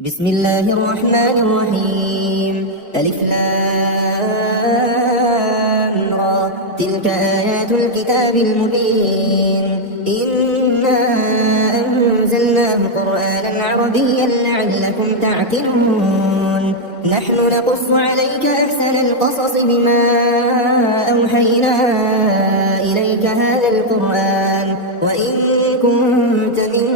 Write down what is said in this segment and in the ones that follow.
بسم الله الرحمن الرحيم. ألف لام را. تلك آيات الكتاب المبين. إنا أنزلناه قرآنا عربيا لعلكم تعقلون. نحن نقص عليك أحسن القصص بما أوحينا إليك هذا القرآن وإن كنت من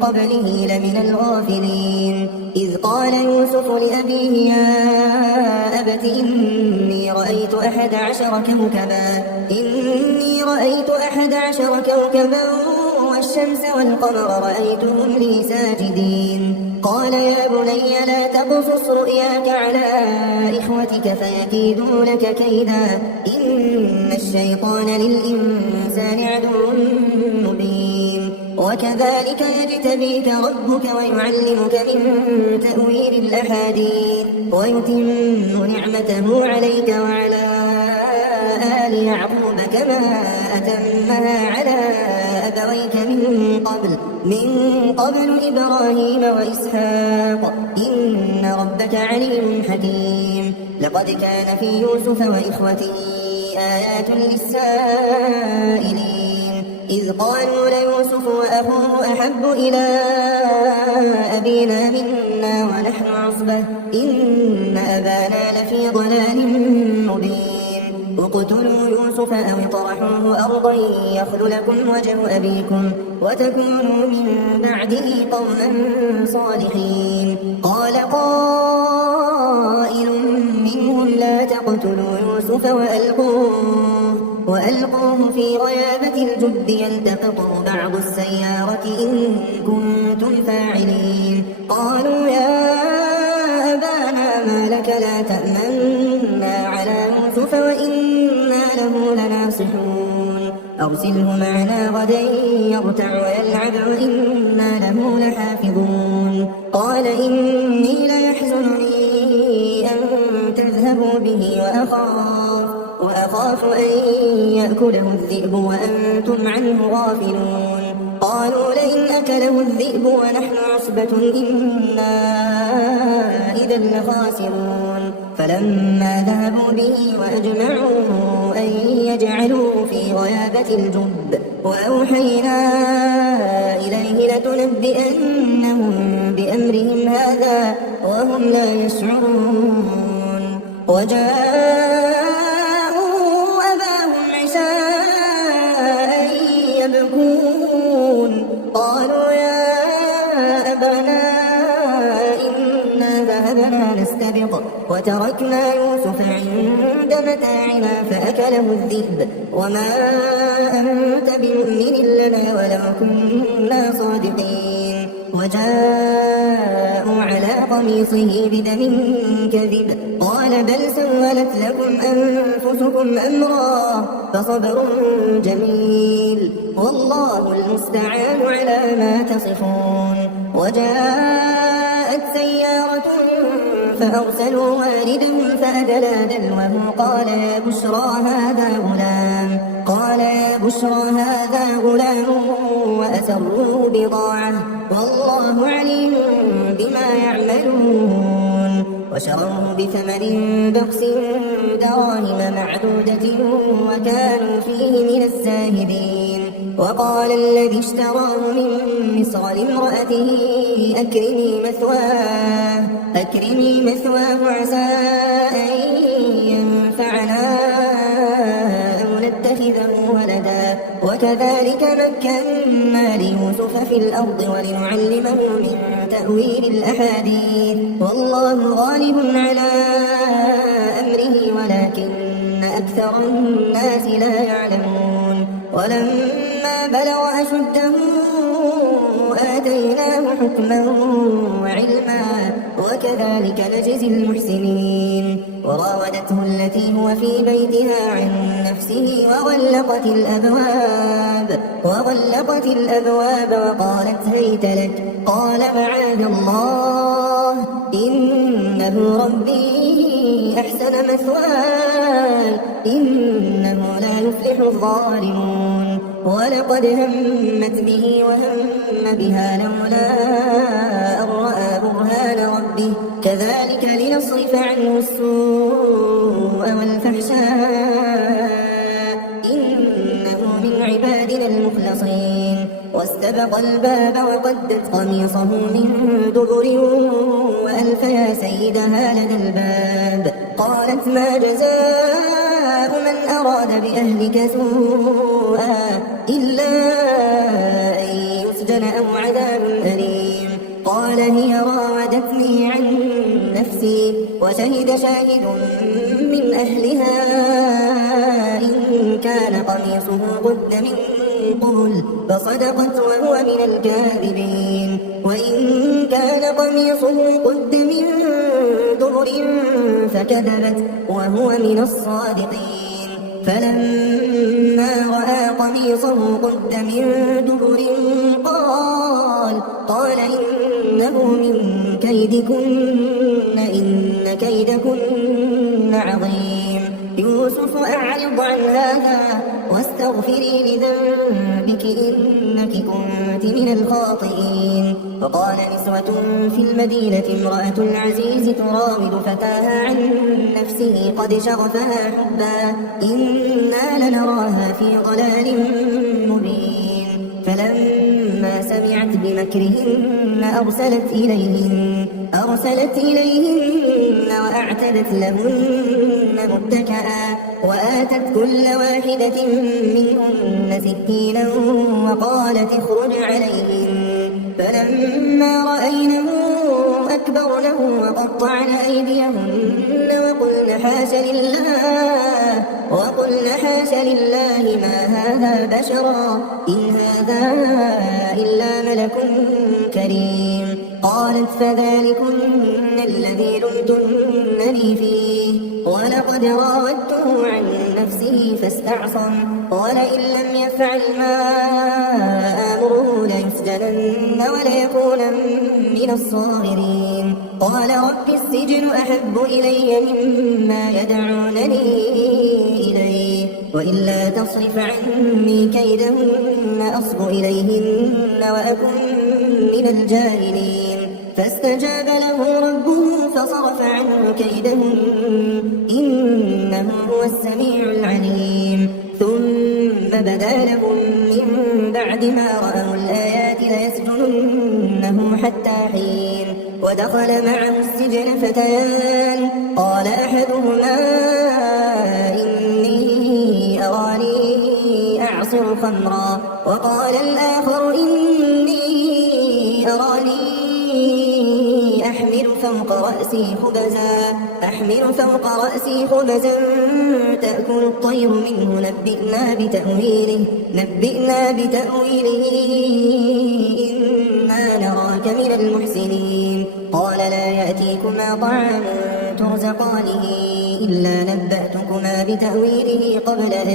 قبله لمن الغافلين. إذ قال يوسف لأبيه يا أبت إني رأيت أحد عشر كوكبا والشمس والقمر رأيتهم لي ساجدين. قال يا بني لا تقصص رؤياك على إخوتك فيكيدوا لك كيدا إن الشيطان للإنسان عدو مبين. وكذلك يجتبيك ربك ويعلمك من تأويل الأحاديث ويتم نعمته عليك وعلى آل يعقوب كما أتمها على أبويك من قبل إبراهيم وإسحاق إن ربك عليم حكيم. لقد كان في يوسف وإخوته آيات للسائلين إذ قالوا ليوسف وأخوه أحب إلى أبينا منا ونحن عصبة إن أبانا لفي ضلال مبين. اقتلوا يوسف أو اطرحوه أرضا يخل لكم وجه أبيكم وتكونوا من بعده قوما صالحين. قال قائل منهم لا تقتلوا يوسف وألقوه في غيابة الجب يلتقطه بعض السيارة إن كنتم فاعلين. قالوا يا أبانا ما لك لا تأمنا على يوسف وإنا له لناصحون أرسله معنا غدا يرتع ويلعب وإنا له لحافظون. قال إني ليحزنني أن تذهبوا به وأخاف أن يأكله الذئب وأنتم عنه غافلون. قالوا لئن أكله الذئب ونحن عصبة إنا إذا لخاسرون. فلما ذهبوا به وأجمعوا أن يجعلوه في غيابة الجب وأوحينا إليه لتنبئنهم بأمرهم هذا وهم لا يشعرون. وجاءوا أباهم عشاء يبكون. قالوا يا أبانا إنا ذهبنا نستبق وتركنا يوسف عند متاعنا فأكله الذئب وما أنت بمؤمن لنا ولو كنا صادقين. وجاءوا على قميصه بدم كذب قال بل سولت لكم أنفسكم أمرا فصبر جميل والله المستعان على ما تصفون. وجاءت سيارة فأرسلوا واردهم فأدلى دلوه قال يا بشرى هذا غلام وأسروه بضاعة والله عليم بما يعملون. وشروه بثمن بخس دراهم معدودة وكانوا فيه من الزاهدين. وقال الذي اشتراه من مصر لامرأته أكرمي مثواه عسى أن ينفعنا أو نتخذه ولدا وكذلك مكنا ليوسف في الأرض ولنعلمه من تأويل الأحاديث والله غالب على أمره ولكن أكثر الناس لا يعلمون. ولما بلغ أشده آتيناه حكما وعلما وكذلك نجزي المحسنين. وراودته التي هو في بيتها عن نفسه وغلقت الأبواب وقالت هيت لك قال معاذ الله إنه ربي أحسن مثواي إنه لا يفلح الظالمون. ولقد همت به وهم بها لولا أن رأى برهان ربه كذلك لنصرف عنه السوء والفحشاء إنه من عبادنا المخلصين. واستبق الباب وقدت قميصه من دبر وألف يا سيدها لدى الباب. قالت ما جزاء من أراد بأهلك سوءا إلا أن يسجن أو عذاب أليم. قال هي راودتني عن نفسي وشهد شاهد من أهلها إن كان قميصه قد من قبل فصدقت وهو من الكاذبين وإن كان قميصه قد من دبر فكذبت وهو من الصادقين. فلما رأى قميصه قد من دبر قال إنه من كيدكن إن كيدكن عظيم. يوسف أعرض عن هذا واستغفري لذنبك إنك كنت من الخاطئين. وقال نسوة في المدينة امرأة العزيز تراود فتاها عن نفسه قد شغفها حبا إنا لنراها في ضلال مبين. فلما سمعت بمكرهن أرسلت إليهن وأعتدت لهن متكئا وآتت كل واحدة منهن سكينا وقالت اخرج عليهن. فلما رأينه أكبرنه وقطعن أيديهن وقلن حاش لله ما هذا بشرا إن هذا إلا ملك كريم. قالت فذلكن الذي لمتنني فيه ولقد راودته عن نفسه فاستعصم ولئن لم يفعل ما آمره ليسجنن وليكون من الصاغرين. قال رب السجن أحب إلي مما يدعونني إليه وإلا تصرف عني كيدهن أصب إليهن وأكن من الجاهلين. فاستجاب له ربه فصرف عنه كيدهن إنه هو السميع العليم. ثم بدا لهم من بعد ما رأوا الآيات ليسجننه حتى حين. ودخل معه السجن فتيان قال أحدهما إني أراني أعصر خمرا وقال الآخر إني أراني أحمل فوق رأسي خبزا تأكل الطير منه نبئنا بتأويله إنا نراك من المحسنين. قال لا يأتيكما طعام ترزقانه إلا نبأتكما بتأويله قبل أن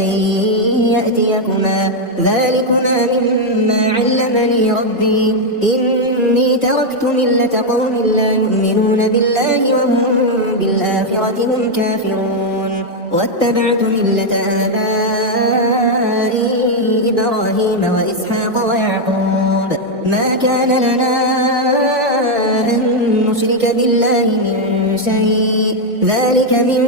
يأتيكما ذلكما مما علمني ربي إني تركت ملة قوم لا يؤمنون بالله وهم بالآخرة هم كافرون واتبعت ملة آبائي إبراهيم وإسحاق ويعقوب ما كان لنا أن نشرك بالله من شيء ذلك من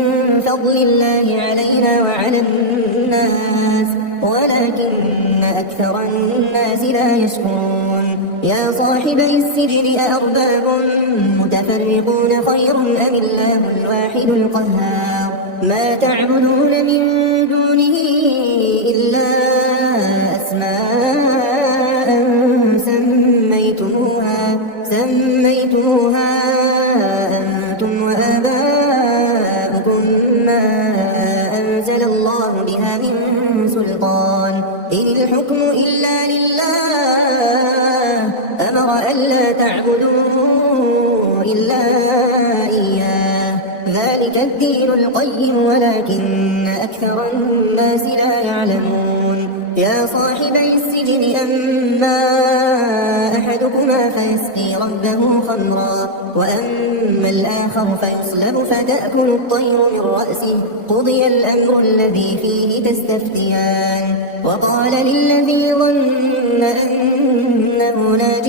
فضل الله علينا وعلى الناس ولكن أكثر الناس لا يشكرون. يا صاحبي السجن أأرباب متفرقون خير أم الله الواحد القهار ما تعبدون من دونه إلا أسماء سميتموها أنتم وآباؤكم ما أنزل الله بها من سلطان إن الحكم إلا لله أمر ألا تعبدوا إلا إياه ذلك الدين القيم ولكن أكثر الناس لا يعلمون. يا صاحبي السجن أما أحدكما فيسقي ربه خمرا وأما الآخر فيصلب فتأكل الطير من رأسه قضي الأمر الذي فيه تستفتيان وقال للذي ظن أنه ناج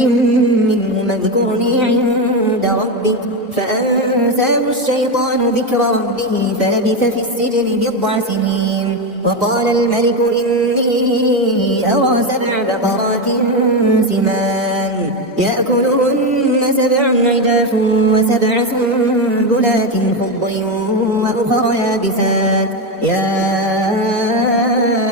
منه اذكرني عند ربك فأنساه الشيطان ذكر ربه فلبث في السجن 10 سنين. وقال الملك إني أرى 7 بقرات سمان يأكلهن 7 عجاف و7 سنبلات خضر وأخر يابسات. يا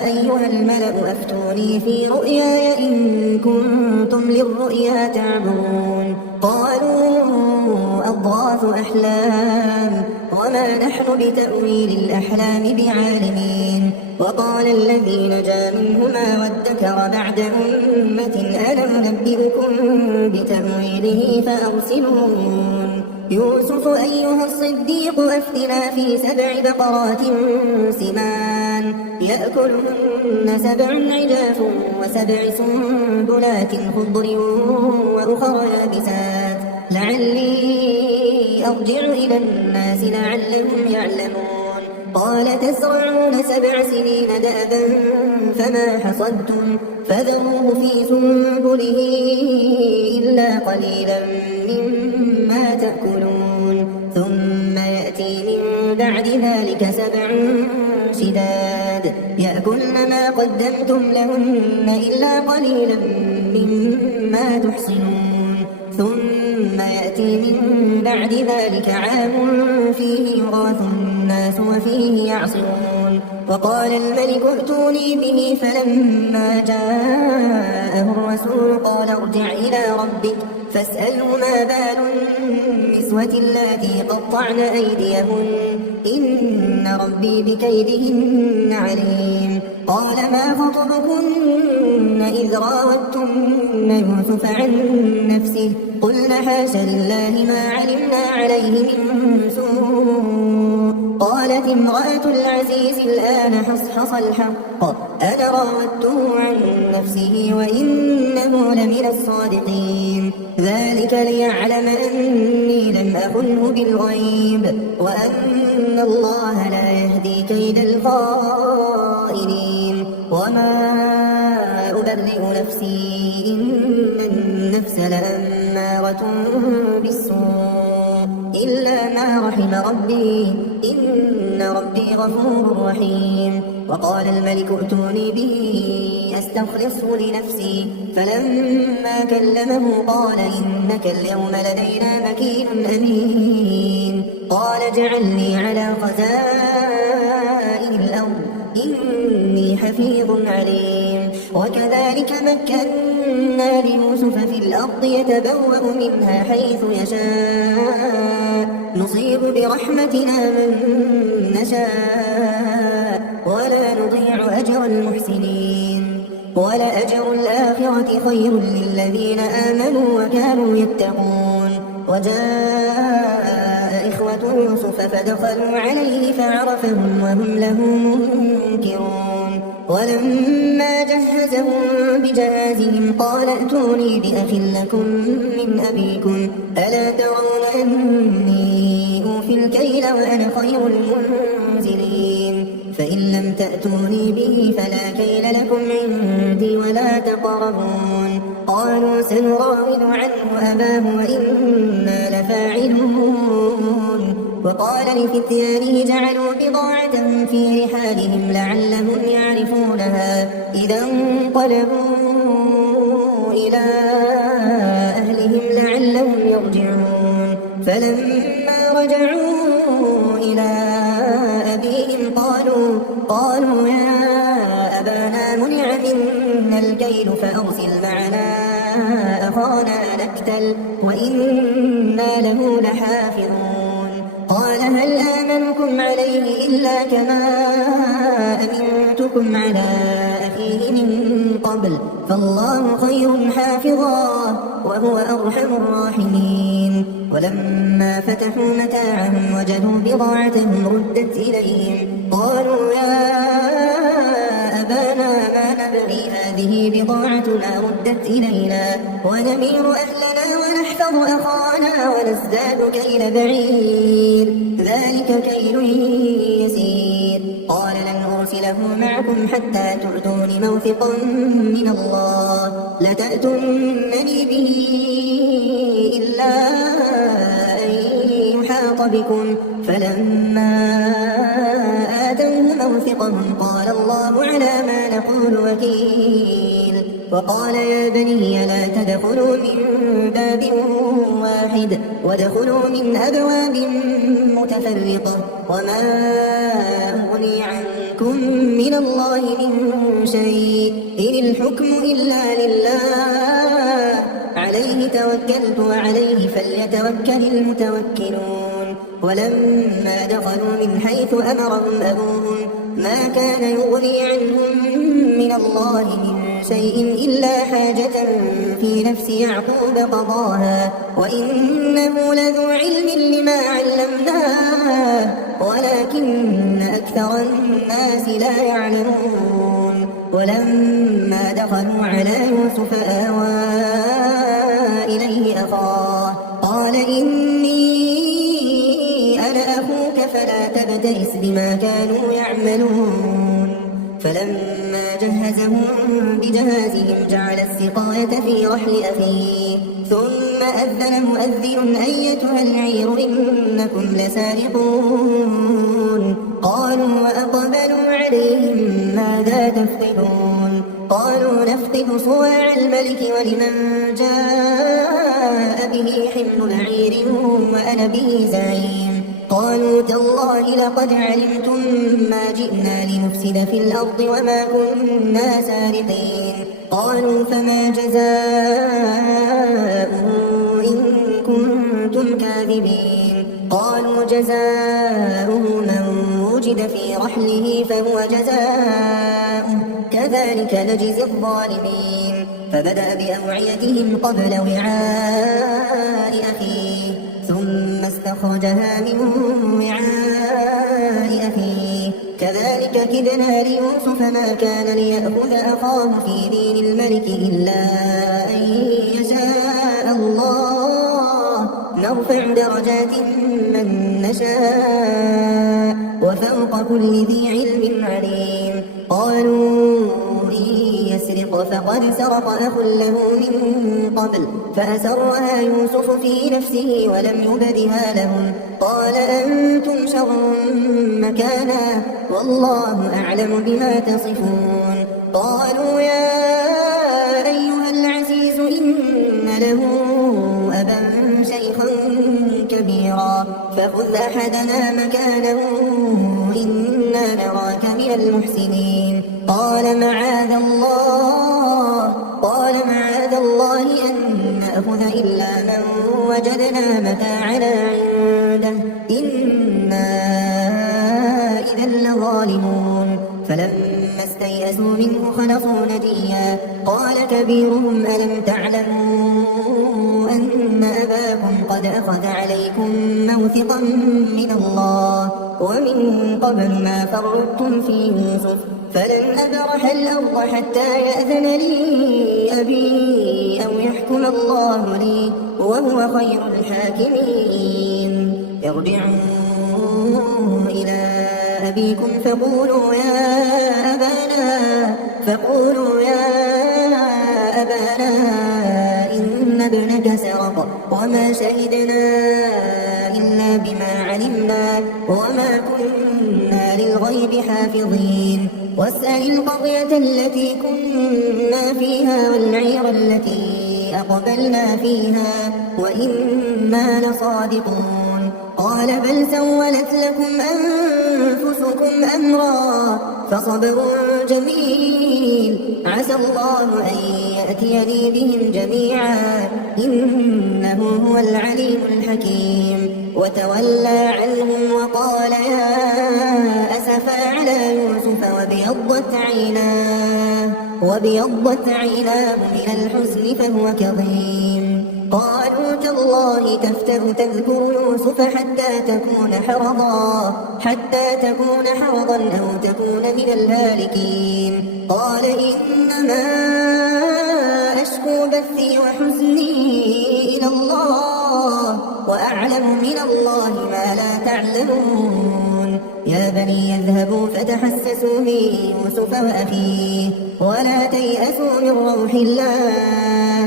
أيها الملأ أفتوني في رؤياي إن كنتم للرؤيا تعبرون. قالوا أضغاث أحلام وما نحن بتأويل الأحلام بعالمين. وقال الذي نجا منهما وادكر بعد أمة أنا أنبئكم بتأويله فأرسلون. يوسف أيها الصديق أفتنا في 7 بقرات سمان يأكلهن 7 عجاف و7 سنبلات خضر وأخر يابسات لعلي أرجع إلى الناس لعلهم يعلمون. قال تزرعون 7 سنين دأبا فما حصدتم فذروه في سنبله إلا قليلا مما تأكلون. ثم يأتي من بعد ذلك 7 شداد يأكلن ما قدمتم لهن إلا قليلا مما تحصنون. ثم يأتي من بعد ذلك عام فيه يغاث الناس وفيه يعصرون. وقال الملك ائتوني به فلما جاءه الرسول قال ارجع إلى ربك فاسأله ما بال النسوة اللاتي قطعن أيديهن إن ربي بكيدهن عليم. قال ما خطبكن إذ راوتن يوسف عن نفسه قلن حاش لله ما علمنا عليه من سوء. قالت امرأة العزيز الآن حصحص الحق أنا راودته عن نفسه وإنه لمن الصادقين. ذلك ليعلم أني لم أخنه بالغيب وأن الله لا يهدي كيد الخائنين. وما أبرئ نفسي إن النفس لأمارة بالسوء إلا ما رحم ربي إن ربي غفور رحيم. وقال الملك ائتوني به أستخلصه لنفسي فلما كلمه قال إنك اليوم لدينا مكين أمين. قال اجعلني على خزائن الأرض إني حفيظ عليم. وكذلك مكنا ليوسف في الأرض يتبوأ منها حيث يشاء نصيب برحمتنا من نشاء ولا نضيع أجر المحسنين. ولأجر الآخرة خير للذين آمنوا وكانوا يتقون. وجاء إخوة يوسف فدخلوا عليه فعرفهم وهم له منكرون. ولما جهزهم بجهازهم قال ائتوني بأخ لكم من أبيكم ألا ترون أني أوفي الكيل وأنا خير المنزلين. فإن لم تأتوني به فلا كيل لكم عندي ولا تقربون. قالوا سنراود عنه أباه وإنا لفاعلون. وقال لفتيانه جعلوا بضاعتهم في رحالهم لعلهم يعرفونها إذا انقلبوا إلى أهلهم لعلهم يرجعون. فلما رجعوا إلى أبيهم قالوا يا أبانا منع منا الكيل فأرسل معنا أخانا نكتل وإنا له لحافظون. قال هل آمنكم عليه إلا كما أمنتكم على أخيه من قبل فالله خير حافظا وهو أرحم الراحمين. ولما فتحوا متاعهم وجدوا بضاعتهم ردت إليهم قالوا يا أبانا ما نبغي هذه بضاعتنا ردت إلينا ونمير أهلنا ونحفظ أخانا ونزداد كيل بعير ذلك كيل يسير. قال لن أرسله معكم حتى تؤتون موثقا من الله لتأتونني به إلا أن يحاط بكم. فلما آتوه موثقهم قال الله على ما نقول وكيل. وقال يا بني لا تدخلوا من باب واحد وادخلوا من أبواب متفرقة وما أغني عنكم من الله من شيء إن الحكم إلا لله عليه توكلت وعليه فليتوكل المتوكلون. ولما دخلوا من حيث أمرهم أبوهم ما كان يغني عنهم من الله من شيء إلا حاجة في نفس يعقوب قضاها وإنه لذو علم لما علمناه ولكن أكثر الناس لا يعلمون. ولما دخلوا على يوسف آوى إليه أخاه قال إني أنا أخوك فلا تبتئس بما كانوا يعملون. فلما جهزهم بجهازهم جعل السقاية في رحل أخيه ثم أذن مؤذن أيتها العير إنكم لسارقون. قالوا وأقبلوا عليهم ماذا تفقدون؟ قالوا نفقد صواع الملك ولمن جاء به حمل بعير وأنا به زعيم. قالوا تالله لقد علمتم ما جئنا لنفسد في الأرض وما كنا سارقين. قالوا فما جزاؤه إن كنتم كاذبين؟ قالوا جزاؤه من وجد في رحله فهو جزاؤه كذلك نجزي الظالمين. فبدأ بأوعيتهم قبل وعاء أخيه ثم استخرجها من وعاء أخيه كذلك كدنا ليوسف ما كان ليأخذ أخاه في دين الملك إلا أن يشاء الله نرفع درجات من نشاء وفوق كل ذي علم عليم. قالوا إن يسرق فقد سرق أخ له من قبل فأسرها يوسف في نفسه ولم يبدها لهم قال أنتم شر مكانا والله أعلم بما تصفون. قالوا يا أيها العزيز إن له أبا شيخا كبيرا فخذ أحدنا مكانه إنا نراك من المحسنين. قال معاذ الله أن نأخذ إلا من وجدنا متاعنا عنده إنا إذا لظالمون. فلما استيئسوا منه خلصوا نجيا قال كبيرهم ألم تعلموا أن أباكم قد أخذ عليكم موثقا من الله ومن قبل ما فرطتم في يوسف فلن أبرح الأرض حتى يأذن لي أبي أو يحكم الله لي وهو خير الحاكمين. ارجعوا إلى أبيكم فقولوا يا أبانا إن ابنك سرق وما شهدنا إلا بما علمنا وما كنا للغيب حافظين. واسأل القرية التي كنا فيها والعير التي أقبلنا فيها وإنا لصادقون. قال بل سولت لكم أنفسكم أمرا فصبر جميل عسى الله أن يأتيني بهم جميعا إنه هو العليم الحكيم. وتولى عنهم وقال يا أسفا على يوسف وابيضت عيناه من الحزن فهو كظيم. قالوا تالله تفتأ تذكر يوسف حتى تكون حرضا أو تكون من الهالكين. قال إنما أشكو بثي وحزني إلى الله وأعلم من الله ما لا تعلمون. يا بني يذهبوا فتحسسوا من يوسف وأخيه ولا تيأسوا من روح الله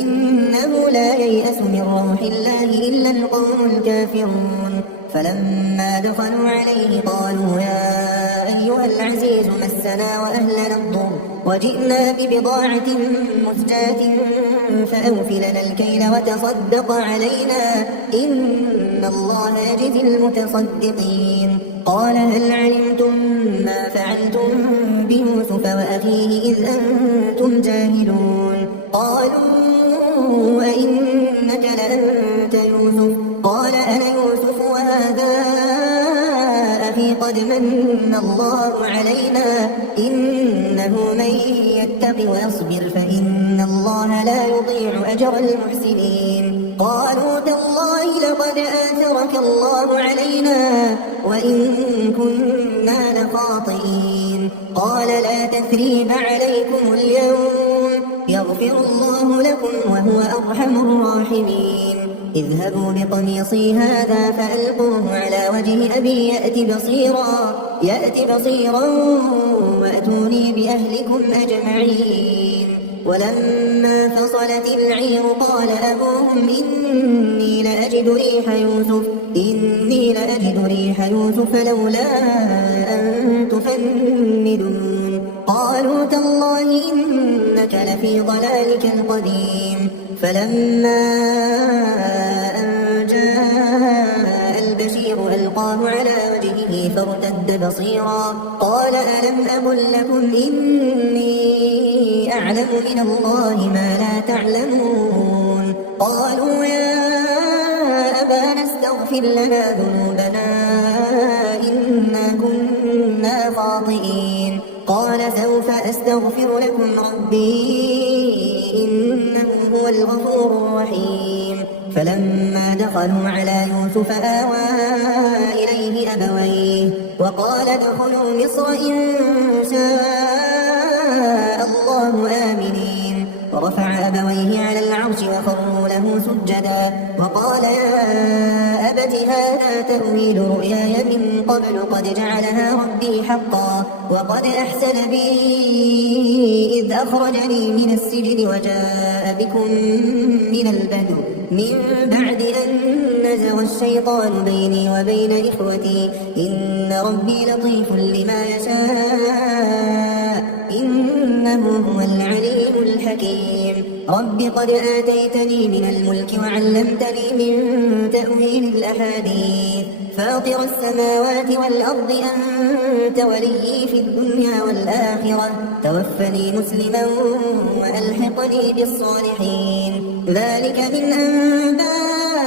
إنه لا ييأس من روح الله إلا القوم الكافرون. فلما دخلوا عليه قالوا يا أيها العزيز مسنا وأهلنا الضر وجئنا ببضاعة مزجاة فأوف لنا الكيل وتصدق علينا إن الله يجزي المتصدقين. قال هل علمتم ما فعلتم بيوسف وأخيه إذ أنتم جاهلون؟ قالوا أئنك لأنت يوسف؟ قال أنا يوسف وهذا أخي قد من الله علينا إنه من يتق ويصبر فإن الله لا يضيع أجر المحسنين. قالوا تالله لقد آثرك الله علينا وإن كنا لخاطئين. قال لا تثريب عليكم اليوم يغفر الله لكم وهو أرحم الراحمين. اذهبوا بقميصي هذا فألقوه على وجه أبي يأت بصيرا وأتوني بأهلكم أجمعين. ولما فصلت العير قال أبوهم إني لأجد ريح يوسف لولا أن تفندون. قالوا تالله إنك لفي ضلالك القديم. فلما أن جاء البشير ألقاه على وجهه فارتد بصيرا قال ألم أقل لكم إني أعلم من الله ما لا تعلمون؟ قالوا يا أبانا استغفر لنا ذنوبنا إنا كنا خاطئين. قال سوف أستغفر لكم ربي إنه هو الغفور الرحيم. فلما دخلوا على يوسف آوى إليه أبويه وقال ادخلوا مصر إن شاء الله آمنين. ورفع أبويه على العرش وخروا له سجدا وقال يا أبت هذا تأويل رؤياي من قبل قد جعلها ربي حقا وقد أحسن بي إذ أخرجني من السجن وجاء بكم من البدو من بعد أن نزغ الشيطان بيني وبين إخوتي إن ربي لطيف لما يشاء إنه هو العليم الحكيم. رب قد آتيتني من الملك وعلمتني من تأويل الأحاديث فاطر السماوات والأرض أنت وليي في الدنيا والآخرة توفني مسلما وألحقني بالصالحين. ذلك من أنباء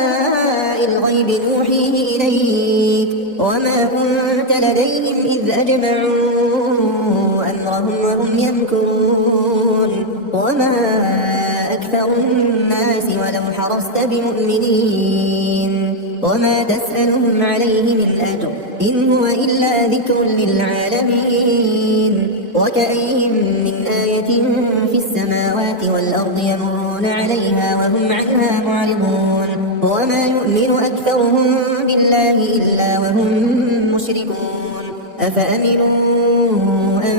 الغيب نوحيه إليك وما كنت لديهم إذ أجمعوا أمرهم وهم يمكرون وما أكثر الناس ولو حرصت بمؤمنين وما تسألهم عليه من أجر إن هو إلا ذكر للعالمين. وكأين من آية في السماوات والأرض يمرون عليها وهم عنها معرضون وما يؤمن أكثرهم بالله إلا وهم مشركون. أفأمنوا أن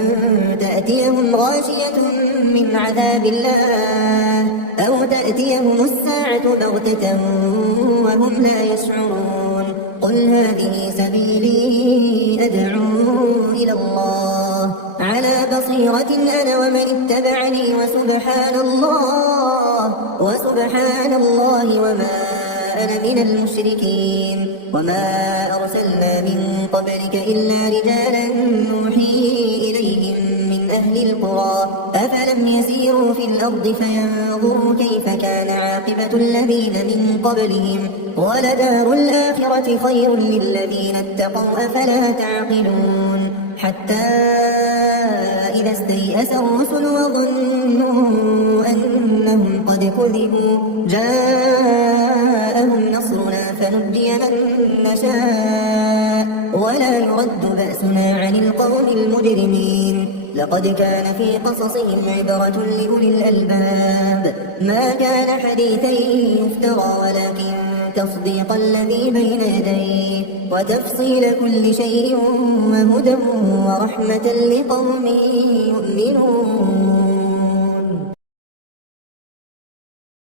تأتيهم غاشية من عذاب الله أو تأتيهم الساعة بغتة وهم لا يشعرون. قل هذه سبيلي أدعو إلى الله على بصيرة أنا ومن اتبعني وسبحان الله وما أنا من المشركين. وما أرسلنا من قبلك إلا رجالا نوحي إليهم من أهل القرى أفلم يسيروا في الأرض فينظروا كيف كان عاقبة الذين من قبلهم ولدار الآخرة خير للذين اتقوا أفلا تعقلون. حتى إذا استيأس الرسل وظنوا أنهم قد كذبوا جاءهم نصرنا فنجي من نشاء ولا يرد بأسنا عن القوم المجرمين. لقد كان في قصصهم عبرة لأولي الألباب ما كان حديثا يفترى ولكن تصديق الذي بين يديه وتفصيل كل شيء وهدى ورحمة لقوم يؤمنون.